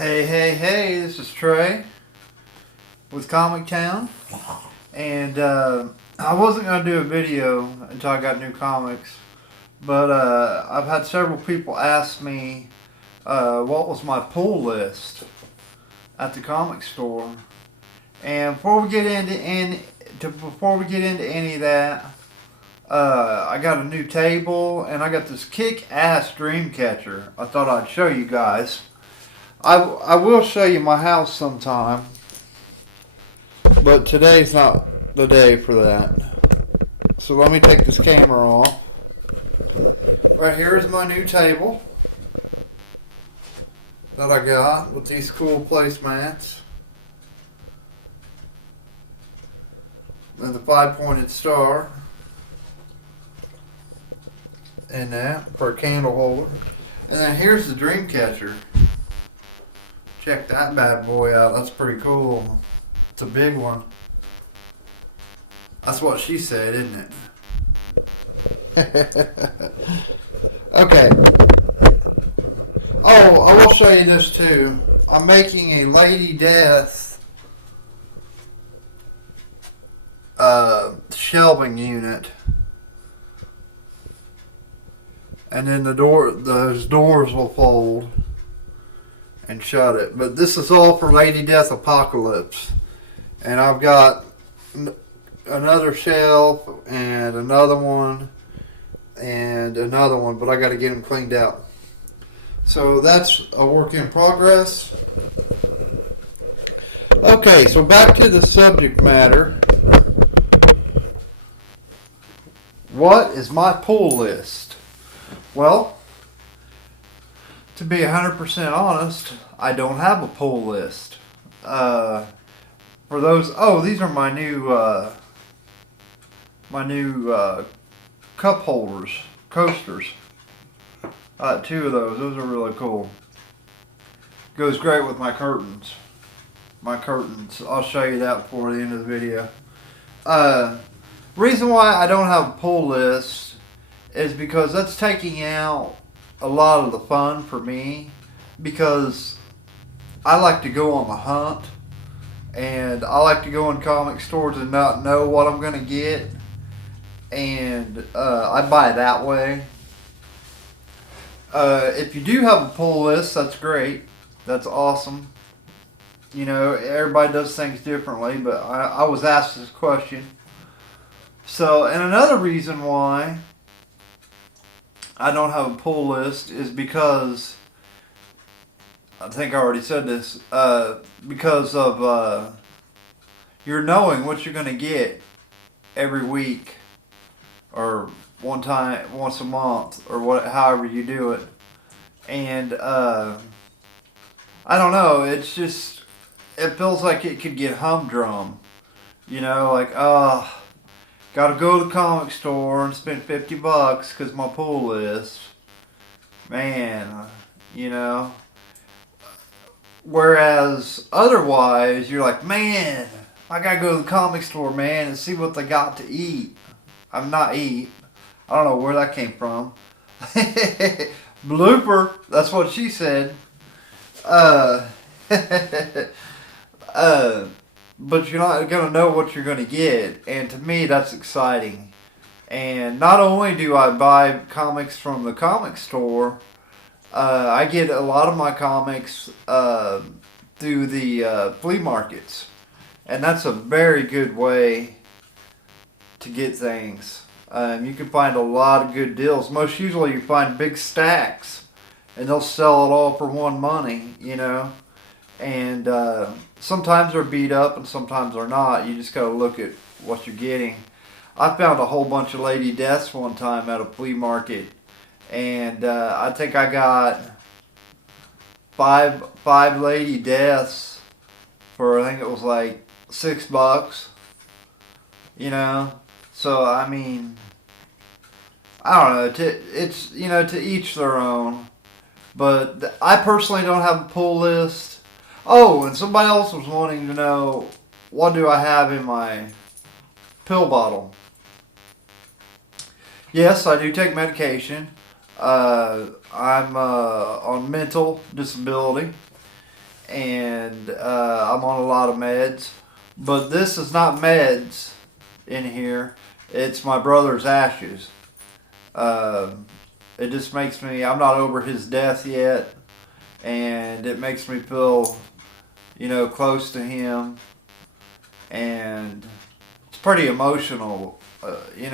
Hey, this is Trey with Comic Town. And I wasn't going to do a video until I got new comics, but I've had several people ask me what was my pull list at the comic store. And before we get into any of that, I got a new table and I got this kick-ass dream catcher. I thought I'd show you guys. I will show you my house sometime, but today's not the day for that. So let me take this camera off. Right here is my new table that I got with these cool placemats and the 5-pointed star and that for a candle holder. And then here's the dream catcher. Check that bad boy out. That's pretty cool. It's a big one. That's what she said, isn't it? Okay. Oh, I will show you this too. I'm making a Lady Death shelving unit. And then those doors will fold and shut it. But this is all for Lady Death Apocalypse. And I've got another shelf and another one and another one, but I got to get them cleaned out. So that's a work in progress. Okay, so back to the subject matter. What is my pull list? Well, to be 100% honest, I don't have a pull list. For those, these are my new cup holders, coasters. Two of those. Those are really cool. Goes great with my curtains. I'll show you that before the end of the video. Reason why I don't have a pull list is because that's taking out a lot of the fun for me, because I like to go on the hunt and I like to go in comic stores and not know what I'm going to get, and I buy that way. If you do have a pull list, that's great. That's awesome. You know, everybody does things differently, but I was asked this question. So, and another reason why I don't have a pull list is because, I think I already said this, because of you're knowing what you're going to get every week or once a month, or however you do it. And I don't know, it feels like it could get humdrum. You know, like, gotta go to the comic store and spend $50 because my pull list. Man, you know. Whereas otherwise, you're like, man, I gotta go to the comic store, man, and see what they got to eat. I'm not eat. I don't know where that came from. Blooper. That's what she said. But you're not going to know what you're going to get. And to me, that's exciting. And not only do I buy comics from the comic store, I get a lot of my comics through the flea markets. And that's a very good way to get things. You can find a lot of good deals. Most usually you find big stacks and they'll sell it all for one money, you know. And sometimes they're beat up and sometimes they're not. You just got to look at what you're getting. I found a whole bunch of Lady Deaths one time at a flea market. And I think I got five Lady Deaths for, I think it was like $6. You know. So, I mean, I don't know. It's, you know, to each their own. But I personally don't have a pull list. Oh, and somebody else was wanting to know, what do I have in my pill bottle? Yes, I do take medication. I'm on mental disability. and I'm on a lot of meds. But this is not meds in here. It's my brother's ashes. It just makes me, I'm not over his death yet, and it makes me feel, close to him, and it's pretty emotional. It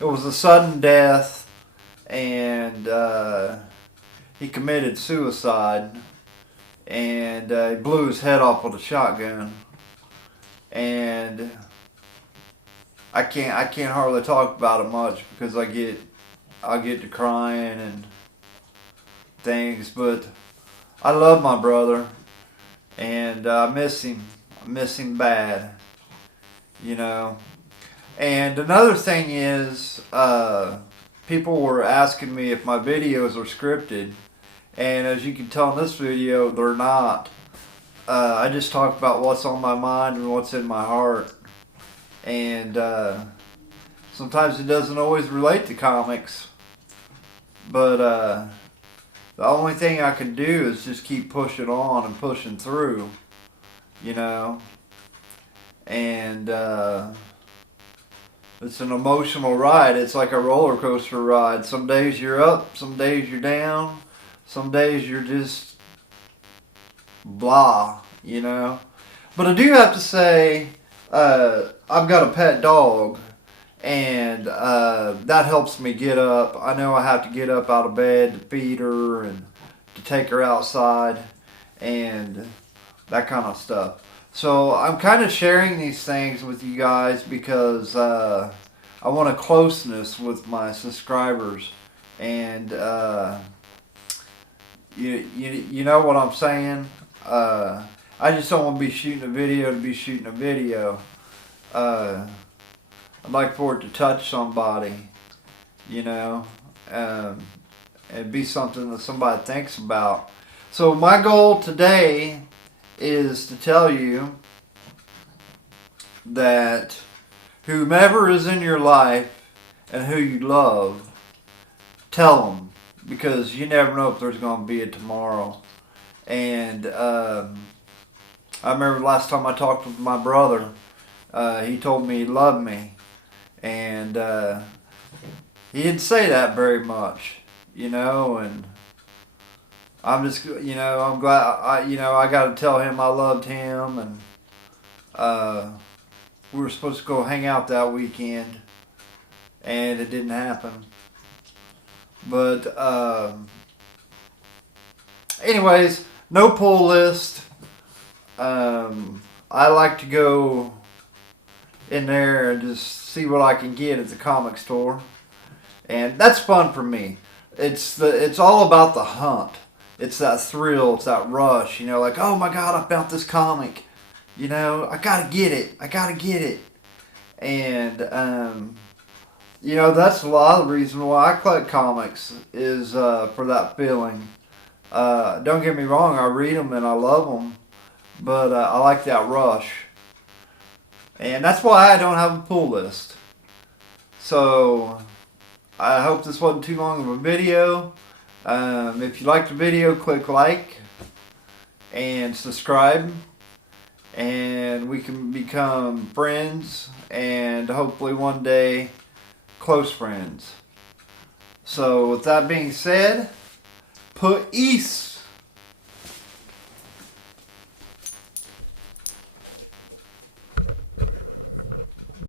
was a sudden death, and he committed suicide, and he blew his head off with a shotgun, and I can't hardly talk about it much because I'll get to crying and things, but I love my brother, and I miss him. I miss him bad, And another thing is, people were asking me if my videos are scripted, and as you can tell in this video, they're not. I just talk about what's on my mind and what's in my heart, and sometimes it doesn't always relate to comics, but the only thing I can do is just keep pushing on and pushing through, and it's an emotional ride. It's like a roller coaster ride. Some days you're up, some days you're down, some days you're just blah, But I do have to say, I've got a pet dog, and that helps me get up. I know I have to get up out of bed to feed her and to take her outside and that kind of stuff. So I'm kind of sharing these things with you guys because I want a closeness with my subscribers, and you know what I'm saying. I just don't want to be shooting a video to be shooting a video. I'd like for it to touch somebody, and be something that somebody thinks about. So my goal today is to tell you that whomever is in your life and who you love, tell them, because you never know if there's going to be a tomorrow. And I remember last time I talked with my brother, he told me he loved me, and he didn't say that very much, and I'm just, I'm glad, I got to tell him I loved him, and we were supposed to go hang out that weekend, and it didn't happen. But, anyways, no pull list. I like to go in there and just see what I can get at the comic store, and that's fun for me. It's all about the hunt. It's that thrill, it's that rush, like, oh my God, I found this comic, I gotta get it, and that's a lot of the reason why I collect comics is for that feeling. Don't get me wrong, I read them and I love them, but I like that rush, and that's why I don't have a pull list. So I hope this wasn't too long of a video. If you liked the video, click like and subscribe, and we can become friends and hopefully one day close friends. So with that being said, peace.